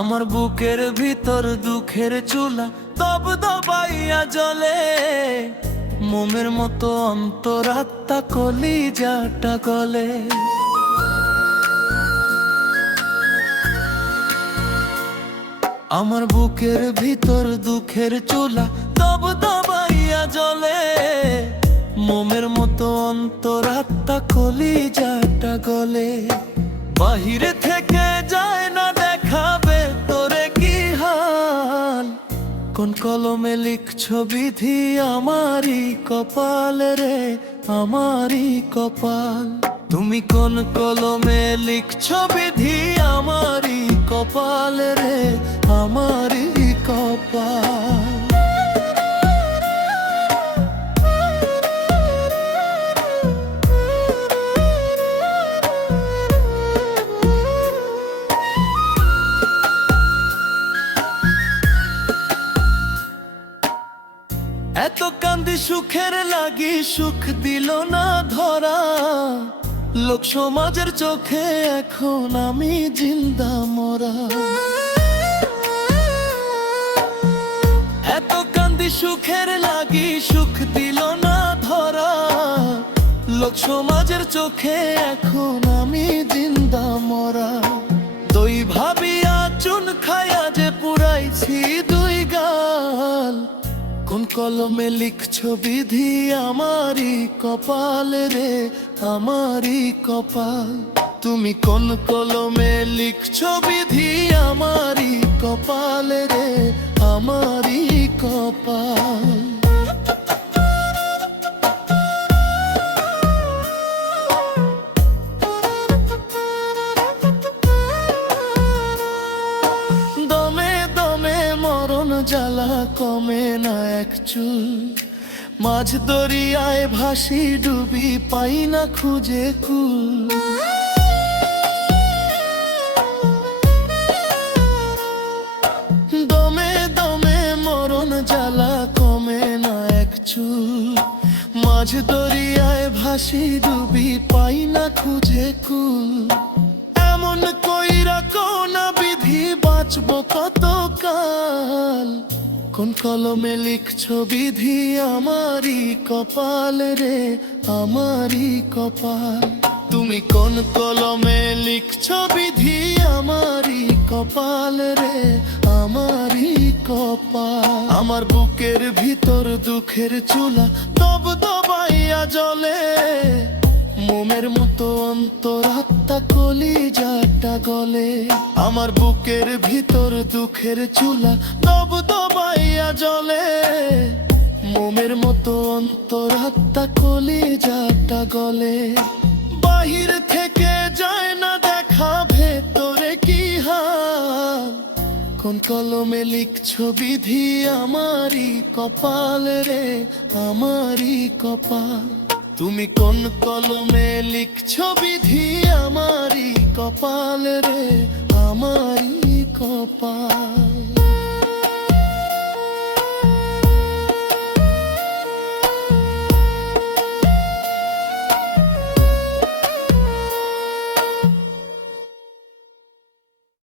আমার বুকের ভিতর দুঃখের চুলা দব দবাইয়া জ্বলে, মোমের মতো অন্তরাত্মা কলিজাটা গলে। আমার বুকের ভিতর দুঃখের চুলা দব দবাইয়া জ্বলে, মোমের মতো অন্তরাত্মা কলিজাটা গলে। বাহিরে থেকে যায় না দেখাবে তোরে কি হাল, কোন কলমে লিখছো বিধি আমারই কপাল রে, আমারই কপাল। তুমি কোন কলমে লিখছো বিধি আমারই কপাল রে, আমারই কপাল। এত কান্দি সুখের লাগি সুখ দিল না ধরা, লোক সমাজের চোখে এখন আমি জিন্দা মরা। এত কান্দি সুখের লাগি সুখ দিল না ধরা, লোক সমাজের চোখে এখন আমি জিন্দা মরা। দই ভাবিয়া চুন খায়া যে পুরাইছি দুই গাল, কোন কলমে লিখছো বিধি আমারই কপাল রে, আমারই কপাল। তুমি কোন কলমে লিখছো বিধি আমারই কপাল রে, আমারই কপাল। দমে দমে মরণ জ্বালা কমে না এক চুল, মাঝ দরিয়ায় ভাসি ডুবি পাই না খুঁজে কুল। দমে দমে মরণ জ্বালা কমে না এক চুল, মাঝ দরিয়ায় ভাসি ডুবি পাই না খুঁজে কুল। এমন কইরা কোন বিধি বাঁচব কতকাল, কোন কলমে লিখছো বিধি আমারই কপাল রে, আমারই কপাল। তুমি কোন কলমে লিখছো বিধি আমারই কপাল রে, আমারই কপাল। আমার বুকের ভিতর দুঃখের চুলা দব দবাইয়া জ্বলে, মোমের মতো অন্তরাত্মা কলিজাটা গলে। আমার বুকের ভিতর দুঃখের চুলা দব দবাইয়া জ্বলে, মোমের মতো অন্তরাত্মা কলিজাটা গলে। বাহির থেকে যায় না দেখা ভেতরে কি হাল, কোন কলমে লিখছো বিধি আমারই কপাল রে, আমারই কপাল। তুমি কোন কলমে লিখছো বিধি আমারই কপাল রে, আমারই কপাল।